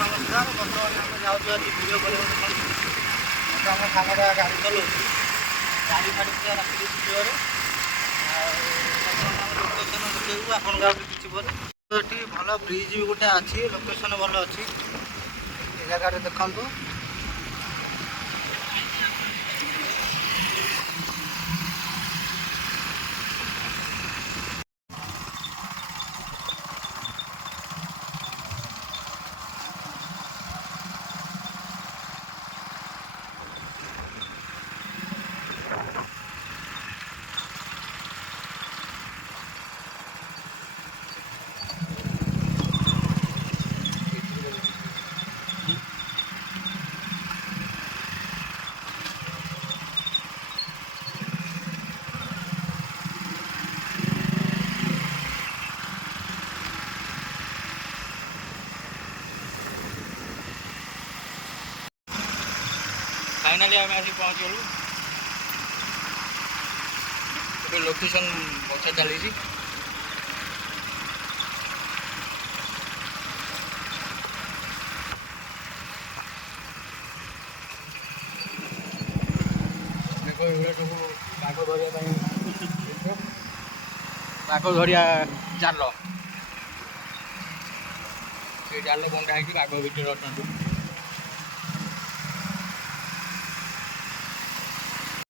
ନମସ୍କାର। ବର୍ତ୍ତମାନ ଆମେ ଯାଉଛୁ ଆଜି ଭିଡ଼ିଓ କରିବାକୁ ଆମ ସାଙ୍ଗଟା ଗାଡ଼ି ଚଲାଉଛି। ଗାଡ଼ି ଫାଡ଼ି ପୁରା ରଖିଦେଇଛି ଜୋରରେ। ଆଉ ବର୍ତ୍ତମାନ ଆମେ ଲୋକେସନ୍ ଦେଖେଇବୁ ଆପଣଙ୍କୁ ଆଉ କିଛି ପରେ। ଏଠି ଭଲ ବ୍ରିଜ୍ ବି ଗୋଟେ ଅଛି, ଲୋକେସନ୍ ଭଲ ଅଛି। ଏ ଜାଗାରେ ଦେଖନ୍ତୁ। फाइनाली आम आसी पहुँचलु। लोकेशन बचा चली बाघ धरिया जाल, से जाल बंधा है बाघ भर अच्छा।